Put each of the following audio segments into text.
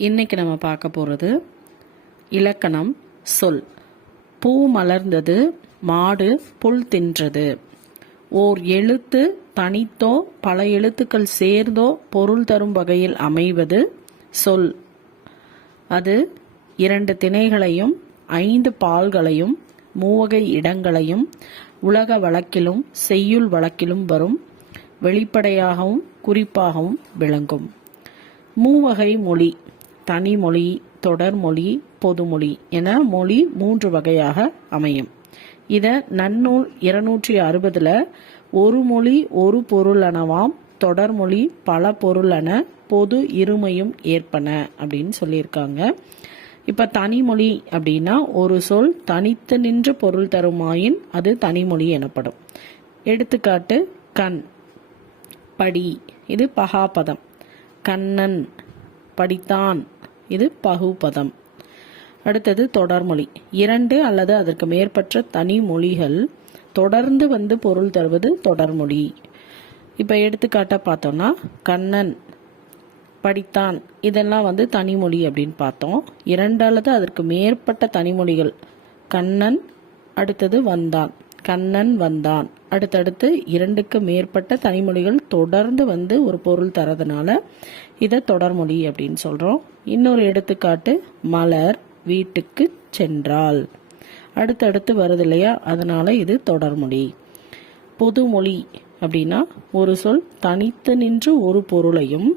இன்னைக்கு நம்ம பார்க்க போகிறது இலக்கணம் சொல். பூ மலர்ந்தது, மாடு புல் தின்றது. ஓர் எழுத்து தனித்தோ பல எழுத்துக்கள் சேர்ந்தோ பொருள் தரும் வகையில் அமைவது சொல். அது 2 திணைகளையும் 5 பால்களையும் 3 வகை இடங்களையும் உலக வழக்கிலும் செய்யுள் வழக்கிலும் வரும் வெளிப்படையாகவும் குறிப்பாகவும் விளங்கும். 3 வகை மொழி: தனிமொழி, தொடர்மொழி, பொதுமொழி என மொழி 3 வகையாக அமையும். இதை நன்னூல் 260 ஒரு மொழி ஒரு பொருளனவாம், தொடர்மொழி பல பொருளன, பொது இருமையும் ஏற்பன அப்படின்னு சொல்லியிருக்காங்க. இப்போ தனிமொழி அப்படின்னா ஒரு சொல் தனித்து நின்று பொருள் தருமாயின் அது தனிமொழி எனப்படும். எடுத்துக்காட்டு: கண், படி, இது பகாபதம். கண்ணன், படித்தான், இது பகுபதம். அடுத்தது தொடர்மொழி. 2 அல்லது அதற்கு மேற்பட்ட தனி மொழிகள் தொடர்ந்து வந்து பொருள் தருவது தொடர்மொழி. இப்போ எடுத்துக்காட்டா பார்த்தோம்னா கண்ணன், படித்தான், இதெல்லாம் வந்து தனிமொழி அப்படின்னு பார்த்தோம். 2 அல்லது அதற்கு மேற்பட்ட தனிமொழிகள்: கண்ணன், அடுத்தது வந்தான், கண்ணன் வந்தான், அடுத்தடுத்து 2க்கு மேற்பட்ட தனிமொழிகள் தொடர்ந்து வந்து ஒரு பொருள் தரதுனால இதை தொடர்மொழி அப்படின்னு சொல்றோம். இன்னொரு எடுத்துக்காட்டு: மலர் வீட்டுக்கு சென்றாள். அடுத்தடுத்து வருது இல்லையா, அதனால இது தொடர்மொழி. பொதுமொழி அப்படின்னா ஒரு சொல் தனித்து நின்று ஒரு பொருளையும்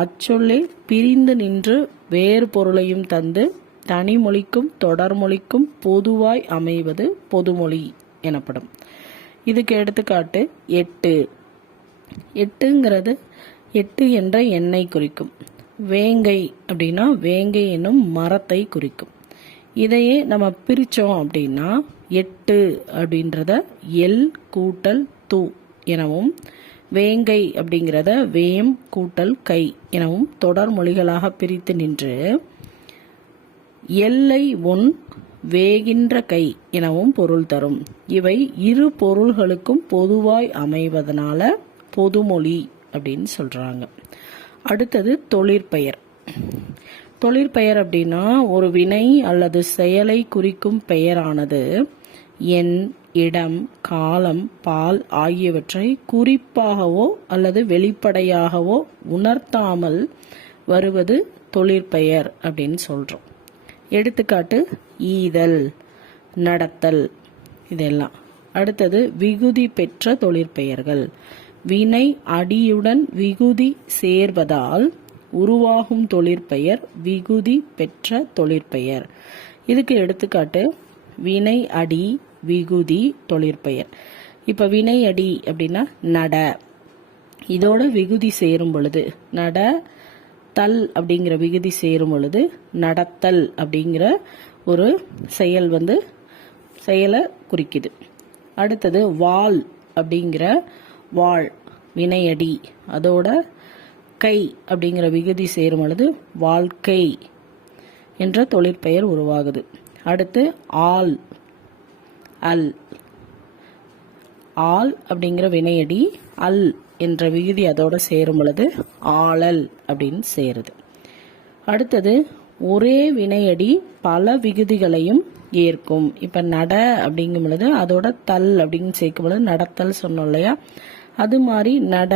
அச்சொல்லே பிரிந்து நின்று வேறு பொருளையும் தந்து தனிமொழிக்கும் தொடர்மொழிக்கும் பொதுவாய் அமைவது பொதுமொழி எனப்படும். இதுக்கு எடுத்துக்காட்டு: 8. 8ங்கிறது 8 என்ற எண்ணை குறிக்கும். வேங்கை அப்படின்னா வேங்கை என்னும் மரத்தை குறிக்கும். இதையே நம்ம பிரித்தோம் அப்படின்னா 8 அப்படின்றத எல் கூட்டல் தூ எனவும், வேங்கை அப்படிங்கிறத வேம் கூட்டல் கை எனவும் தொடர் மொழிகளாக பிரித்து நின்று எல்லை ஒன் வேகின்ற கை எனவும் பொருள் தரும். இவை இரு பொருள்களுக்கும் பொதுவாய் அமைவதனால பொதுமொழி அப்படின்னு சொல்றாங்க. அடுத்தது தொழிற்பெயர். தொழிற்பெயர் அப்படின்னா ஒரு வினை அல்லது செயலை குறிக்கும் பெயரானது எண், இடம், காலம், பால் ஆகியவற்றை குறிப்பாகவோ அல்லது வெளிப்படையாகவோ உணர்த்தாமல் வருவது தொழிற்பெயர் அப்படின்னு சொல்றோம். எடுத்துக்காட்டு: ஈதல், நடத்தல், இதெல்லாம். அடுத்தது விகுதி பெற்ற தொழிற்பெயர்கள். வினை அடியுடன் விகுதி சேர்வதால் உருவாகும் தொழிற்பெயர் விகுதி பெற்ற தொழிற்பெயர். இதுக்கு எடுத்துக்காட்டு: வினை அடி, விகுதி, தொழிற்பெயர். இப்ப வினை அடி அப்படின்னா நட, இதோட விகுதி சேரும் பொழுது நட தல் அப்படிங்கிற விகுதி சேரும் பொழுது நடத்தல் அப்படிங்கிற ஒரு செயல் வந்து செயலை குறிக்குது. அடுத்தது வாழ் அப்படிங்கிற வாழ் வினையடி, அதோட கை அப்படிங்கிற விகுதி சேரும் பொழுது வாழ்க்கை என்ற தொழிற்பெயர் உருவாகுது. அடுத்து ஆள், அல், ஆள் அப்படிங்கிற வினையடி அல் என்ற விகுதி அதோட சேரும் பொழுது ஆளல் அப்படின்னு சேருது. அடுத்தது ஒரே வினையடி பல விகுதிகளையும் ஏற்கும். இப்ப நட அப்படிங்கும் பொழுது அதோட தல் அப்படின்னு சேர்க்கும் பொழுது நடத்தல் சொன்னோம் இல்லையா, அது மாதிரி நட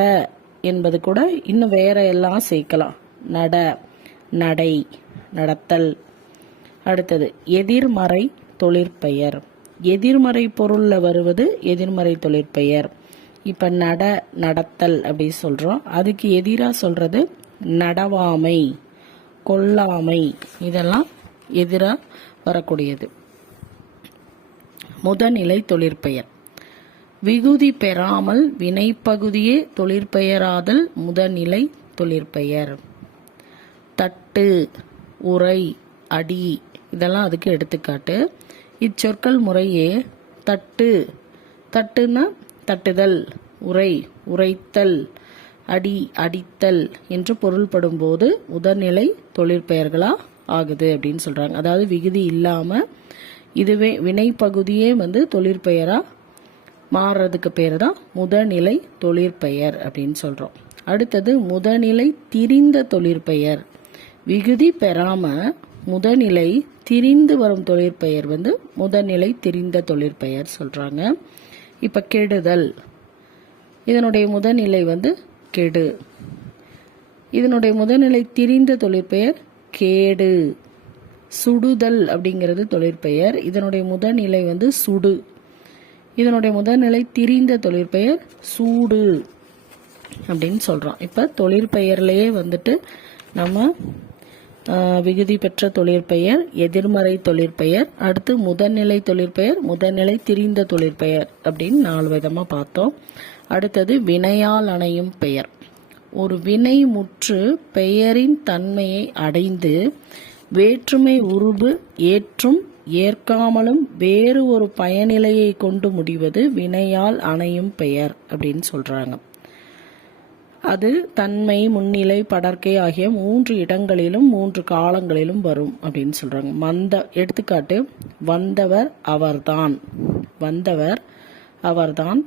என்பது கூட இன்னும் வேற எல்லாம் சேர்க்கலாம். நட, நடை, நடத்தல். அடுத்தது எதிர்மறை தொழிற்பெயர். எதிர்மறை பொருள்ல வருவது எதிர்மறை தொழிற்பெயர். இப்ப நட, நடத்தல் அப்படி சொல்றோம். அதுக்கு எதிரா சொல்றது நடவாமை, கொல்லாமை, இதெல்லாம் எதிரா வரக்கூடியது. முதநிலை தொழிற்பெயர். விகுதி பெறாமல் வினைப்பகுதியே தொழிற்பெயராதல் முதநிலை தொழிற்பெயர். தட்டு, உரை, அடி, இதெல்லாம் அதுக்கு எடுத்துக்காட்டு. இச்சொற்கள் முறையே தட்டு, தட்டுன்னா தட்டுதல், உரை, உரைத்தல், அடி, அடித்தல் என்று பொருள்படும் போது முதல்நிலை தொழிற்பெயர்களா ஆகுது அப்படின்னு சொல்றாங்க. அதாவது விகுதி இல்லாம இதுவே வினைப்பகுதியே வந்து தொழிற்பெயரா மாறுறதுக்கு பேர் தான் முதநிலை தொழிற்பெயர் அப்படின்னு சொல்றோம். அடுத்தது முதநிலை திரிந்த தொழிற்பெயர். விகுதி பெறாம முதநிலை திரிந்து வரும் தொழிற்பெயர் முதநிலை திரிந்த தொழிற்பெயர் சொல்றாங்க. இப்ப கெடுதல், இதனுடைய முதநிலை கெடு. இதனுடைய முதநிலை திரிந்த தொழிற்பெயர் கேடு. சுடுதல் அப்படிங்கிறது தொழிற்பெயர், இதனுடைய முதநிலை சுடு. இதனுடைய முதல்நிலை திரிந்த தொழிற்பெயர் சூடு அப்படின்னு சொல்றோம். இப்ப தொழிற்பெயர்லயே நம்ம விகுதி பெற்ற தொழிற்பெயர், எதிர்மறை தொழிற்பெயர், அடுத்து முதல்நிலை தொழிற்பெயர், முதல்நிலை திரிந்த தொழிற்பெயர் அப்படின்னு 4 விதமா பார்த்தோம். அடுத்தது வினையால் அணையும் பெயர். ஒரு வினை முற்று பெயரின் தன்மையை அடைந்து வேற்றுமை உருபு ஏற்றும் ஏற்காமலும் வேறு ஒரு பயனிலையை கொண்டு முடிவது வினையால் அணையும் பெயர் அப்படின்னு சொல்றாங்க. அது தன்மை, முன்னிலை, படர்க்கை ஆகிய 3 இடங்களிலும் 3 காலங்களிலும் வரும் அப்படின்னு சொல்றாங்க. எடுத்துக்காட்டு, வந்தவர் அவர்தான், வந்தவர் அவர்தான்.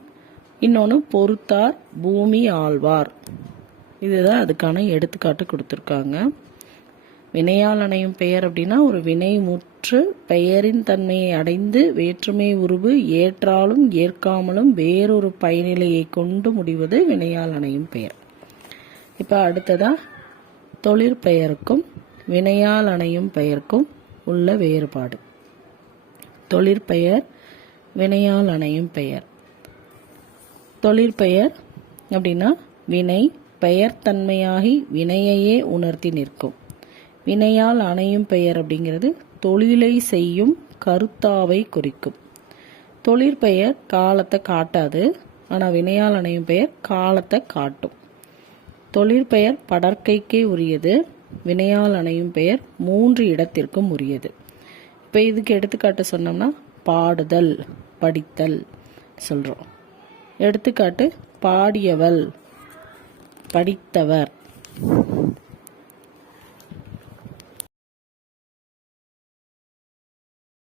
இன்னொன்று பொறுத்தார் பூமி ஆழ்வார். இதுதான் அதுக்கான எடுத்துக்காட்டு கொடுத்துருக்காங்க. வினையால் அணையும் பெயர் அப்படின்னா ஒரு வினை முற்று பெயரின் தன்மையை அடைந்து வேற்றுமை உருவு ஏற்றாலும் ஏற்காமலும் வேறொரு பயனிலையை கொண்டு முடிவது வினையால் அணையும் பெயர். இப்ப அடுத்ததா தொழிற்பெயருக்கும் வினையால் அணையும் பெயருக்கும் உள்ள வேறுபாடு. தொழிற்பெயர், வினையால் அணையும் பெயர். தொழிற்பெயர் அப்படின்னா வினை பெயர் தன்மையாகி வினையையே உணர்த்தி நிற்கும். வினையால் அணையும் பெயர் அப்படிங்கிறது தொழிலை செய்யும் கருத்தாவை குறிக்கும். தொழிற்பெயர் காலத்தை காட்டாது, ஆனால் வினையால் அணையும் பெயர் காலத்தை காட்டும். தொழிற்பெயர் படர்க்கைக்கே உரியது, வினையால் அணையும் பெயர் 3 இடத்திற்கும் உரியது. இப்போ இதுக்கு எடுத்துக்காட்டு சொன்னோம்னா பாடுதல், படித்தல் சொல்றோம். எடுத்துக்காட்டு பாடியவள், படித்தவர்.